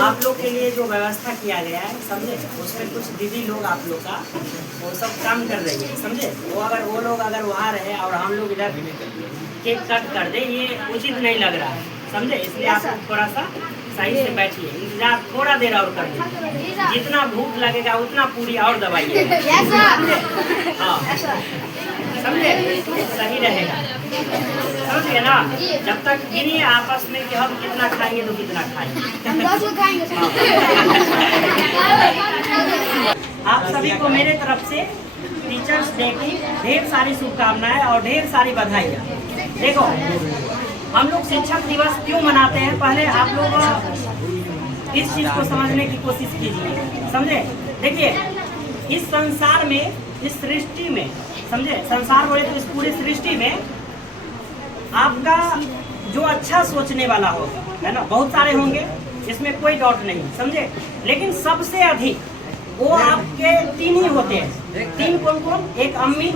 आप लोग के लिए जो व्यवस्था किया गया है, समझे, उसमें कुछ दीदी लोग आप लोग का वो सब काम कर रही है, समझे। वो लोग अगर वहाँ रहे और हम लोग इधर केक कट कर दे, ये उचित नहीं लग रहा है, समझे। इसलिए आप लोग थोड़ा सा सही से बैठिए, इंतजार थोड़ा देर और कर दीजिए। जितना भूख लगेगा उतना पूरी और दबाइए, हाँ, समझे, सही रहेगा, समझ गए ना। जब तक गिनिए आपस में कि हम कितना खाएंगे तो कितना खाएंगे। आप सभी को मेरे तरफ से टीचर्स डे की ढेर सारी शुभकामनाएं और ढेर सारी बधाइयाँ। देखो, हम लोग शिक्षक दिवस क्यों मनाते हैं, पहले आप लोग इस चीज को समझने की कोशिश कीजिए, समझे। देखिए, इस संसार में, इस सृष्टि में, समझे, संसार बोले तो इस पूरी सृष्टि में आपका जो अच्छा सोचने वाला होगा, है ना, बहुत सारे होंगे, इसमें कोई डाउट नहीं, समझे। लेकिन सबसे अधिक वो आपके तीन ही होते हैं। तीन कौन कौन? एक अम्मी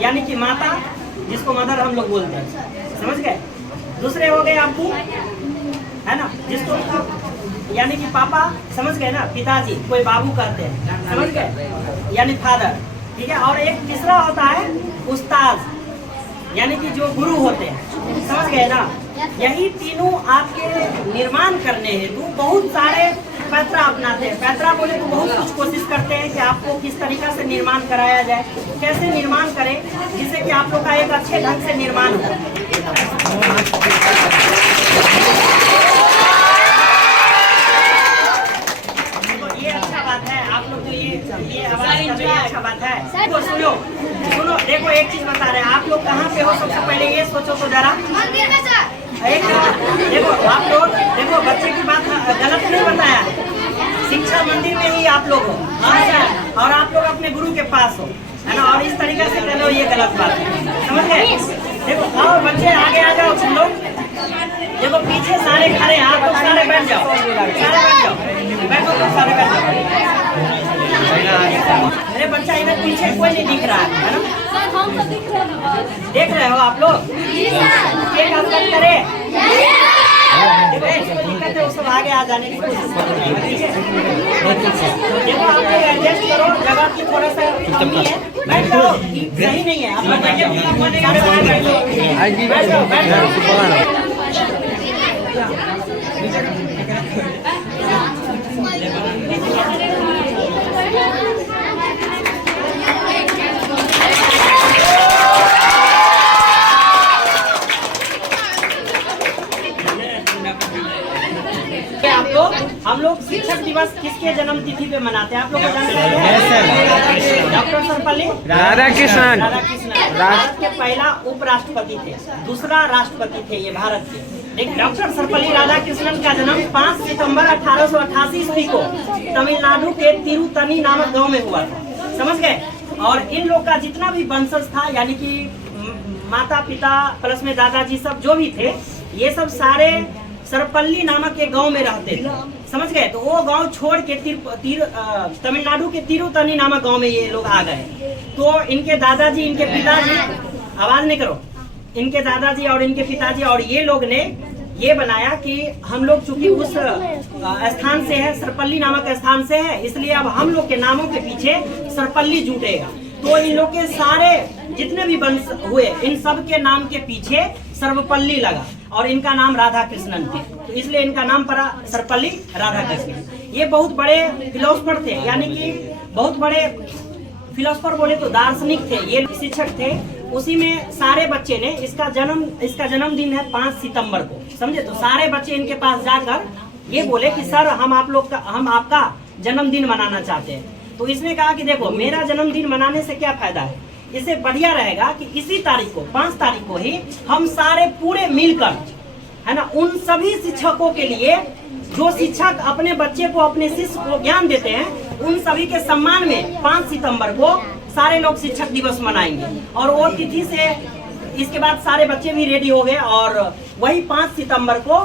यानी कि माता, जिसको मदर हम लोग बोलते हैं, समझ गए। दूसरे हो गए अब्बू, है ना, जिसको यानी कि पापा, समझ गए ना, पिताजी, कोई बाबू कहते हैं, समझ गए, यानी फादर, ठीक है। और एक तीसरा होता है उस्ताद, यानी कि जो गुरु होते हैं, समझ गए ना। यही तीनों आपके निर्माण करने हेतु बहुत सारे पैतरा अपनाते हैं। पैतरा बोले तो बहुत कुछ कोशिश करते हैं कि आपको किस तरीका से निर्माण कराया जाए, कैसे निर्माण करें जिससे कि आप लोग का एक अच्छे ढंग से निर्माण हो। ये अच्छा बात है, आप लोग तो ये आवाज कर रहे हैं, अच्छा बात है। तो सुनो, देखो एक चीज बता रहे हैं, आप लोग कहाँ पे हो, सबसे पहले ये सोचो तो जरा। एक देखो, आप लोग देखो, बच्चे की बात गलत नहीं बताया, शिक्षा मंदिर में ही आप लोग हो, और आप लोग अपने गुरु के पास हो, है ना। और इस तरीके से कह लो, ये गलत बात है, समझ गए। देखो, आओ बच्चे आगे आ जाओ, तुम लोग देखो, पीछे सारे खड़े हैं, आप लोग सारे बैठ जाओ, सारे बैठ जाओ, बैठो तो सारे बैठ जाओ। अरे बच्चा, इधर पीछे कोई नहीं दिख रहा है ना, देख रहे हो आप लोग, केक आप कट करे, दिक्कत है, वो सब आगे आ जाने की कोशिश कर रहे हैं, ठीक है। देखो, आप लोग एडजस्ट करो, जगह की थोड़ा सा कमी है, बैठ जाओ, सही नहीं है, आप लोग बैठ जाओ। हम लोग शिक्षक दिवस किसके जन्म तिथि पे मनाते हैं, आप लोग को जानते हैं? डॉक्टर सर्वपल्ली राधाकृष्णन। भारत के पहला उपराष्ट्रपति थे, दूसरा राष्ट्रपति थे ये भारत के। एक डॉक्टर सर्वपल्ली राधाकृष्णन का जन्म 5 सितंबर 1888 ईस्वी को तमिलनाडु के तिरुतनी नामक गांव में हुआ था, समझ गए। और इन लोग का जितना भी वंशज था, यानी कि माता पिता प्लस में दादाजी सब जो भी थे, ये सब सारे सर्वपल्ली नामक एक गांव में रहते थे, समझ गए। तो वो गांव छोड़ के तमिलनाडु के तिरुतनी नामक गांव में ये लोग आ गए। तो इनके दादाजी, इनके पिताजी, आवाज नहीं करो, इनके दादाजी और इनके पिताजी और ये लोग ने ये बनाया कि हम लोग चूंकि उस स्थान से है, सर्वपल्ली नामक स्थान से है, इसलिए अब हम लोग के नामों के पीछे सर्वपल्ली जुटेगा। तो इन लोग के सारे जितने भी वंश हुए, इन सब के नाम के पीछे सर्वपल्ली लगा, और इनका नाम राधा कृष्णन थे, तो इसलिए इनका नाम पड़ा सर्वपल्ली राधा कृष्णन। ये बहुत बड़े फिलोसफर थे, यानी कि बहुत बड़े फिलोसफर बोले तो दार्शनिक थे, ये शिक्षक थे। उसी में सारे बच्चे ने इसका जन्मदिन है 5 सितंबर को, समझे। तो सारे बच्चे इनके पास जाकर ये बोले कि सर, हम आपका जन्मदिन मनाना चाहते हैं। तो इसने कहा कि देखो, मेरा जन्मदिन मनाने से क्या फायदा है, इससे बढ़िया रहेगा कि इसी तारीख को, 5 तारीख को ही हम सारे पूरे मिलकर, है ना, उन सभी शिक्षकों के लिए जो शिक्षक अपने बच्चे को, अपने शिष्य को ज्ञान देते हैं, उन सभी के सम्मान में 5 सितंबर को सारे लोग शिक्षक दिवस मनाएंगे। और वो तिथि से इसके बाद सारे बच्चे भी रेडी हो गए और वही 5 सितंबर को,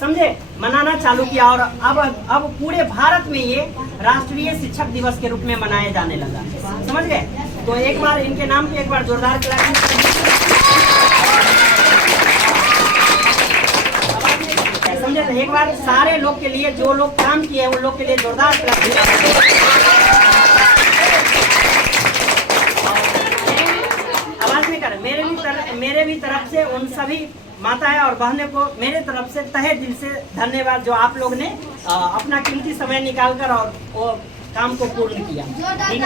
समझे, मनाना चालू किया। और अब पूरे भारत में ये राष्ट्रीय शिक्षक दिवस के रूप में मनाया जाने लगा, समझ गए। तो एक बार इनके नाम पे एक बार जोरदार क्लैपिंग, समझे। एक बार सारे लोग के लिए, जो लोग काम किए उन लोग के लिए जोरदार आवाज नहीं कर। मेरे भी तरफ से उन सभी माताएं और बहनों को मेरे तरफ से तहे दिल से धन्यवाद, जो आप लोग ने अपना कीमती समय निकालकर और वो काम को पूर्ण किया। ठीक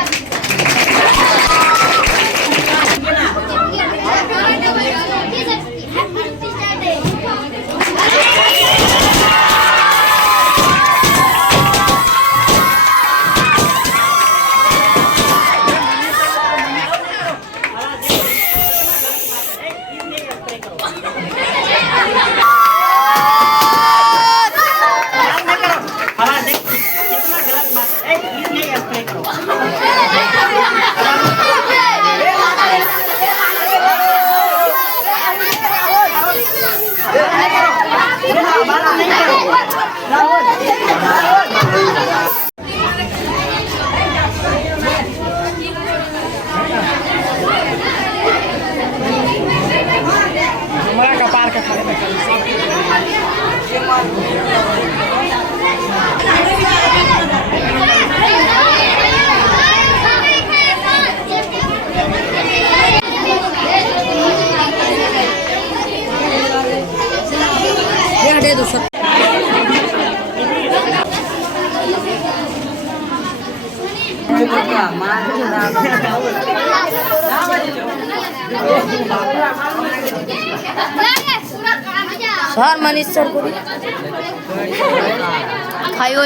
सर मनीष सर को खाइयो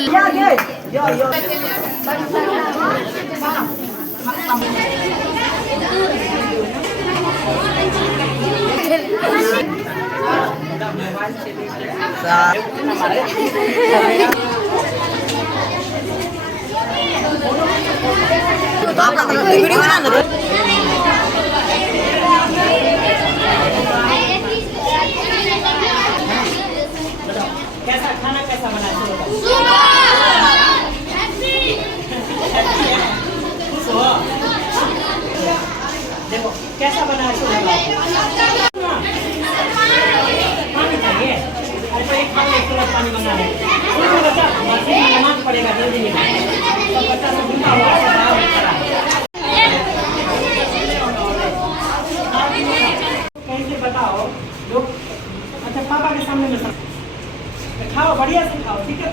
वीडियो बना दो। कैसा खाना कैसा बना? देखो कैसा बना है। पानी चाहिए? अरे तो एक पानी मंगा दे। बच्चा नमाज पड़ेगा जल्दी में, तो बच्चा से भूखा हुआ कैसे बताओ लोग। अच्छा पापा के सामने में खाओ, बढ़िया से खाओ, ठीक है।